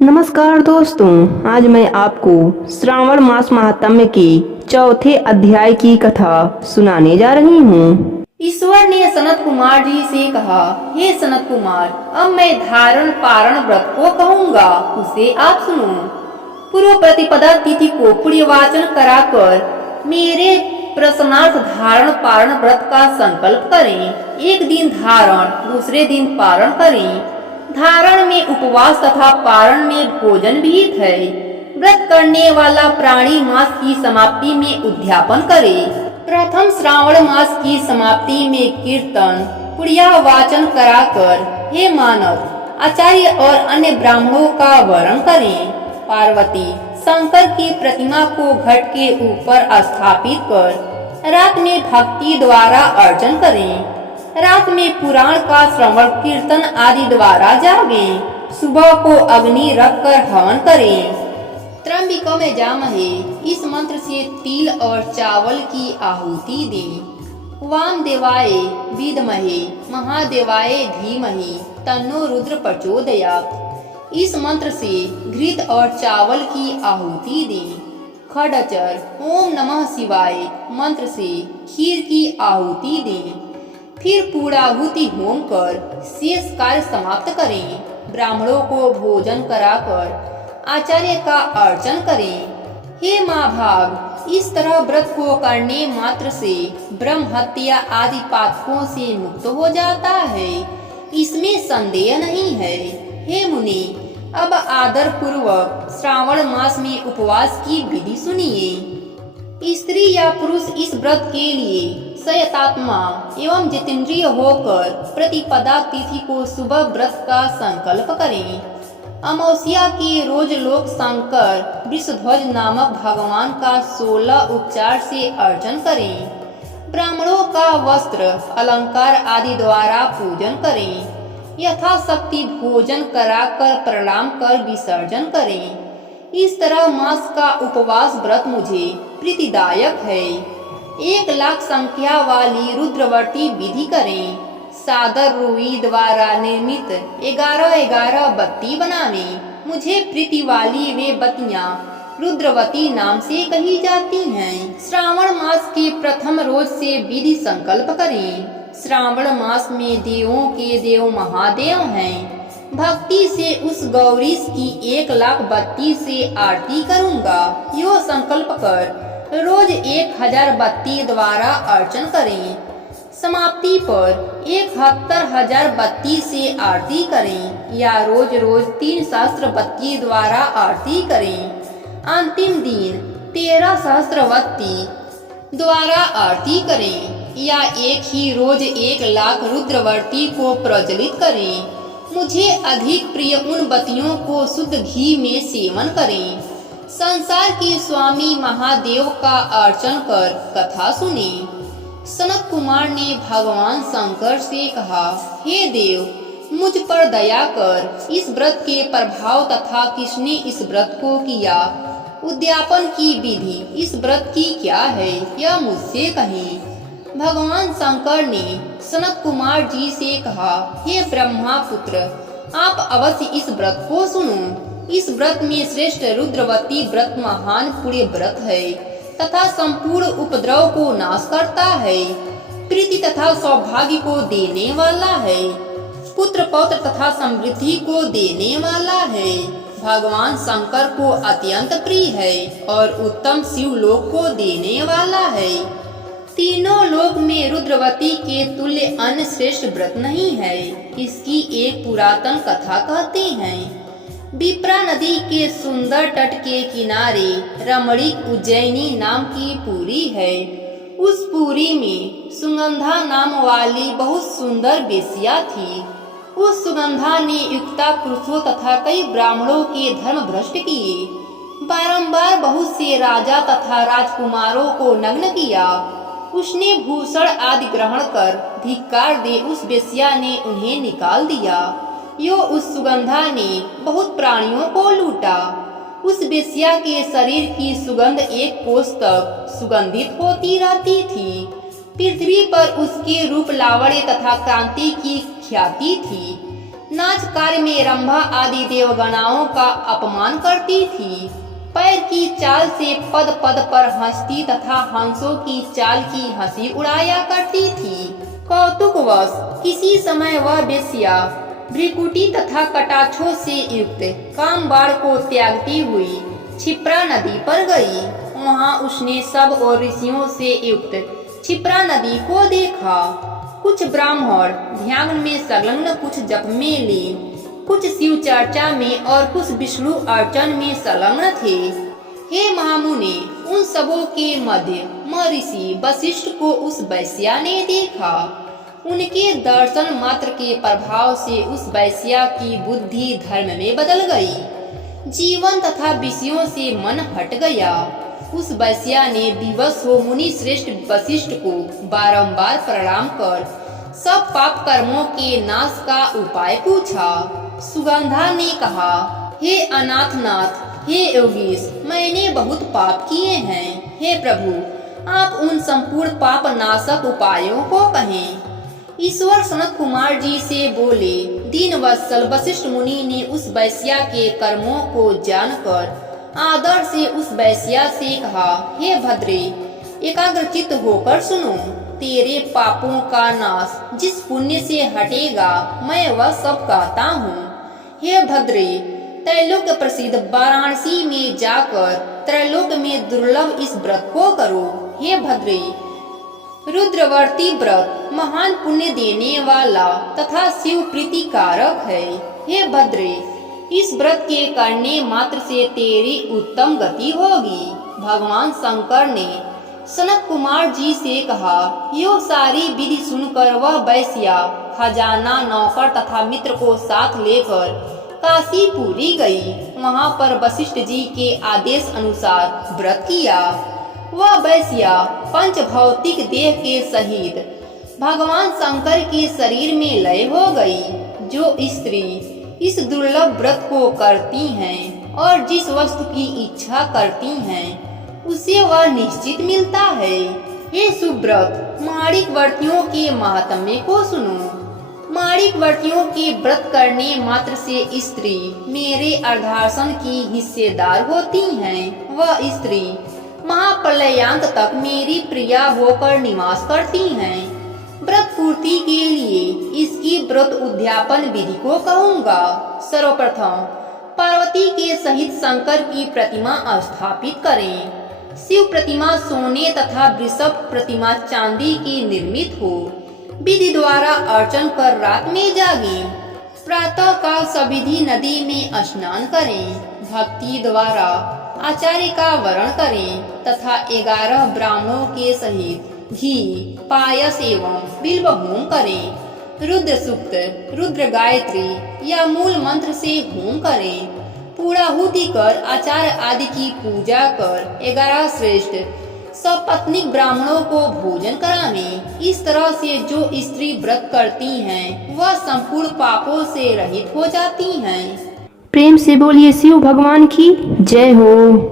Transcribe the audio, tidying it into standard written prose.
नमस्कार दोस्तों, आज मैं आपको श्रावण मास महात्म्य के चौथे अध्याय की कथा सुनाने जा रही हूँ। ईश्वर ने सनत कुमार जी से कहा, हे सनत कुमार, अब मैं धारण पारण व्रत को कहूँगा, उसे आप सुनो। पूर्व प्रतिपदा तिथि को पुण्यवाचन कराकर मेरे प्रसन्नार्थ धारण पारण व्रत का संकल्प करें। एक दिन धारण, दूसरे दिन पारण करें। धारण में उपवास तथा पारण में भोजन विहित है। व्रत करने वाला प्राणी मास की समाप्ति में उद्यापन करे। प्रथम श्रावण मास की समाप्ति में कीर्तन पुण्या वाचन कराकर हे मानव, आचार्य और अन्य ब्राह्मणों का वरण करें। पार्वती शंकर की प्रतिमा को घट के ऊपर स्थापित कर रात में भक्ति द्वारा अर्चन करें। रात में पुराण का श्रवण कीर्तन आदि द्वारा जागें। सुबह को अग्नि रखकर हवन करें। त्रंबिका में जामहे, इस मंत्र से तिल और चावल की आहुति दें। वाम देवाय विद्महे महादेवाय धीमहि तन्नो रुद्र प्रचोदयात्। इस मंत्र से घृत और चावल की आहुति दें। खडचर ओम नमः शिवाय मंत्र से खीर की आहुति दें। फिर पूर्णाहुति होम कर शेष कार्य समाप्त करें। ब्राह्मणों को भोजन कराकर आचार्य का अर्चन करें। हे माँ भाग, इस तरह व्रत को करने मात्र से ब्रह्म हत्या आदि पातकों से मुक्त हो जाता है, इसमें संदेह नहीं है। हे मुनि, अब आदर पूर्वक श्रावण मास में उपवास की विधि सुनिए। स्त्री या पुरुष इस व्रत के लिए संयतात्मा एवं जितेंद्रिय होकर प्रतिपदा तिथि को सुबह व्रत का संकल्प करें। अमावस्या के रोज लोग शंकर वृषध्वज नामक भगवान का 16 उपचार से अर्चन करें। ब्राह्मणों का वस्त्र अलंकार आदि द्वारा पूजन करें। यथाशक्ति भोजन कराकर प्रणाम कर विसर्जन करें। इस तरह मास का उपवास व्रत मुझे प्रीतिदायक है। 1,00,000 संख्या वाली रुद्रवर्ती विधि करें। सादर रुई द्वारा निर्मित 11 बत्ती बनाने। मुझे प्रीति वाली वे बत्तियां रुद्रवती नाम से कही जाती हैं। श्रावण मास के प्रथम रोज से विधि संकल्प करें। श्रावण मास में देवों के देव महादेव हैं। भक्ति से उस गौरीश की 1,00,000 बत्ती से आरती करूंगा, यो संकल्प कर रोज 1000 बत्ती द्वारा अर्चन करें। समाप्ति पर 71,000 बत्ती से आरती करें या रोज रोज 3 सहस्त्र बत्ती द्वारा आरती करें। अंतिम दिन 13 सहस्त्र बत्ती द्वारा आरती करें या एक ही रोज 1,00,000 रुद्रवर्ती को प्रज्वलित करें। मुझे अधिक प्रिय उन बत्तियों को शुद्ध घी में सेवन करें। संसार के स्वामी महादेव का अर्चन कर कथा सुने। सनत कुमार ने भगवान शंकर से कहा, हे देव, मुझ पर दया कर। इस व्रत के प्रभाव तथा किसने इस व्रत को किया, उद्यापन की विधि इस व्रत की क्या है, यह मुझसे कहें। भगवान शंकर ने सनत कुमार जी से कहा, हे ब्रह्मा पुत्र, आप अवश्य इस व्रत को सुनो। इस व्रत में श्रेष्ठ रुद्रवती व्रत महान पुण्य व्रत है तथा संपूर्ण उपद्रव को नाश करता है। प्रीति तथा सौभाग्य को देने वाला है। पुत्र पौत्र तथा समृद्धि को देने वाला है। भगवान शंकर को अत्यंत प्रिय है और उत्तम शिवलोक को देने वाला है। तीनों लोक में रुद्रवती के तुल्य अन्य श्रेष्ठ व्रत नहीं है। इसकी एक पुरातन कथा कहते हैं। विप्रा नदी के सुंदर तट के किनारे रमणीक उज्जैनी नाम की पुरी है। उस पुरी में सुगंधा नाम वाली बहुत सुंदर वेश्या थी। उस सुगंधा ने युक्ता पुरुषों तथा कई ब्राह्मणों के धर्म भ्रष्ट किए। बारंबार बहुत से राजा तथा राजकुमारों को नग्न किया। उसने भूषण आदि ग्रहण कर धिक्कार दे उस वेश्या ने उन्हें निकाल दिया। यो उस सुगंधा ने बहुत प्राणियों को लूटा। उस वेश्या के शरीर की सुगंध 1 कोस तक सुगंधित होती रहती थी। पृथ्वी पर उसके रूप लावण्य तथा कांति की ख्याति थी। नाच कार्य में रंभा आदि देवगणाओं का अपमान करती थी। पैर की चाल से पद पद पर हंसती तथा हंसों की चाल की हंसी उड़ाया करती थी। कौतुकवश किसी समय वह बेश्या भ्रिकुटी तथा कटाक्षों से युक्त कामबाड़ को त्यागती हुई क्षिप्रा नदी पर गई। वहां उसने सब और ऋषियों से युक्त क्षिप्रा नदी को देखा। कुछ ब्राह्मण ध्यान में संलग्न, कुछ जप में लीन, कुछ शिव चर्चा में और कुछ विष्णु अर्चन में संलग्न थे। हे महामुने, उन सबों के मध्य महर्षि वशिष्ठ को उस वैश्या ने देखा। उनके दर्शन मात्र के प्रभाव से उस वैश्या की बुद्धि धर्म में बदल गई। जीवन तथा विषयों से मन हट गया। उस वैश्या ने विवश हो मुनि श्रेष्ठ वशिष्ठ को बारंबार प्रणाम कर सब पाप कर्मों के नाश का उपाय पूछा। सुगंधा ने कहा, हे अनाथनाथ, हे योगीश, मैंने बहुत पाप किए हैं। हे प्रभु, आप उन संपूर्ण पाप नाशक उपायों को कहें। ईश्वर सनत कुमार जी से बोले। दीनवत्सल वशिष्ठ मुनि ने उस वैश्या के कर्मों को जानकर आदर से उस वैश्या से कहा, हे भद्रे, एकाग्रचित्त होकर सुनो। तेरे पापों का नाश जिस पुण्य से हटेगा, मैं वह सब कहता हूँ। हे भद्रे, त्रैलोक प्रसिद्ध वाराणसी में जाकर त्रैलोक में दुर्लभ इस व्रत को करो। हे भद्रे, रुद्रवर्ती व्रत महान पुण्य देने वाला तथा शिव प्रीति कारक है। हे भद्रे, इस व्रत के करने मात्र से तेरी उत्तम गति होगी। भगवान शंकर ने सनत कुमार जी से कहा। यो सारी विधि सुनकर वह वैश्या खजाना, नौकर तथा मित्र को साथ लेकर काशीपुरी गई। वहां पर वशिष्ठ जी के आदेश अनुसार व्रत किया। वह वैश्या पंच भौतिक देह के सहित भगवान शंकर के शरीर में लय हो गई। जो स्त्री इस दुर्लभ व्रत को करती हैं और जिस वस्तु की इच्छा करती हैं, उसे वह निश्चित मिलता है। हे सुव्रत, माणिकवर्तियों के महात्म्य को सुनो। माणिकवर्तियों के व्रत करने मात्र से स्त्री मेरे अर्धासन की हिस्सेदार होती हैं। वह स्त्री महाप्रलयांत तक मेरी प्रिया होकर निवास करती हैं। व्रत पूर्ति के लिए इसकी व्रत उद्यापन विधि को कहूँगा। सर्वप्रथम पार्वती के सहित शंकर की प्रतिमा स्थापित करें। शिव प्रतिमा सोने तथा वृषभ प्रतिमा चांदी की निर्मित हो। विधि द्वारा अर्चन कर रात में जागें। प्रातः काल सविधि नदी में स्नान करें। भक्ति द्वारा आचार्य का वरण करें तथा 11 ब्राह्मणों के सहित घी, पायस एवं बिल्व होम करें। रुद्र सूक्त, रुद्र गायत्री या मूल मंत्र से होम करें। पूर्णाहुति कर आचार्य आदि की पूजा कर 11 श्रेष्ठ सपत्नीक ब्राह्मणों को भोजन करावें। इस तरह से जो स्त्री व्रत करती हैं, वह संपूर्ण पापों से रहित हो जाती हैं। प्रेम से बोलिए शिव भगवान की जय हो।